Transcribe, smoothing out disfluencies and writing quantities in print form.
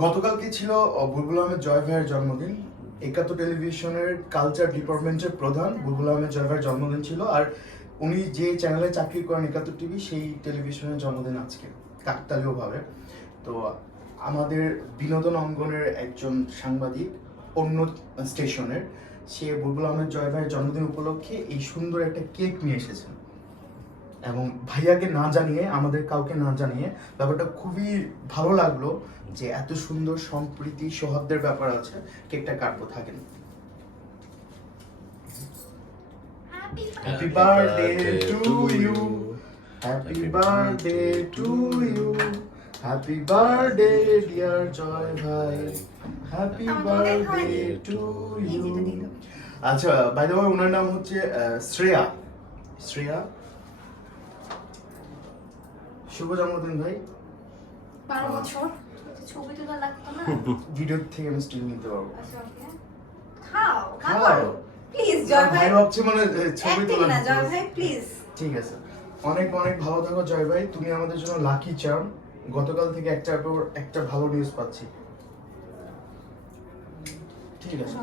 গতকালকে ছিল বুলবুল আহমেদ জয় ভাইয়ের জন্মদিন। একাত্তর টেলিভিশনের কালচার ডিপার্টমেন্টের প্রধান বুলবুল আহমেদ জয় ভাইয়ের জন্মদিন ছিল। আর উনি যে চ্যানেলে চাকরি করেন একাত্তর টিভি, সেই টেলিভিশনের জন্মদিন আজকে কাকতালীয়ভাবে। তো আমাদের বিনোদন অঙ্গনের একজন সাংবাদিক অন্য স্টেশনের, সে বুলবুল আহমেদ জয় ভাইয়ের জন্মদিন উপলক্ষে এই সুন্দর একটা কেক নিয়ে এসেছেন এবং ভাইয়াকে না জানিয়ে, আমাদের কাউকে না জানিয়ে, ব্যাপারটা খুবই ভালো লাগলো যে এত সুন্দর সম্প্রীতি সৌহার্দ্যের ব্যাপার আছে। কেকটা কাটবো, থাকেন। Happy birthday to you, happy birthday to you, happy birthday dear Joy ভাই, হ্যাপি বার্থডে টু ইউ। আচ্ছা, বাই দ্য ওয়ে ওনার নাম হচ্ছে শ্রেয়া। শ্রেয়া, শুভ জন্মদিন ভাই। 12 বছর ছবি তোলা লাগতো না। ভিডিও থেকে আমি স্টিল নিতে পারবো। আচ্ছা ওকে, খাও খাও প্লিজ জয় ভাই। ভাই ভাবছে মানে ছবি তোলা না নিতে জয় হবে। ভাই প্লিজ। ঠিক আছে, অনেক অনেক ভালো থাকো জয় ভাই, তুমি আমাদের জন্য লাকি চার্ম। গতকাল থেকে একটার পর একটা ভালো নিউজ পাচ্ছি। ঠিক আছে।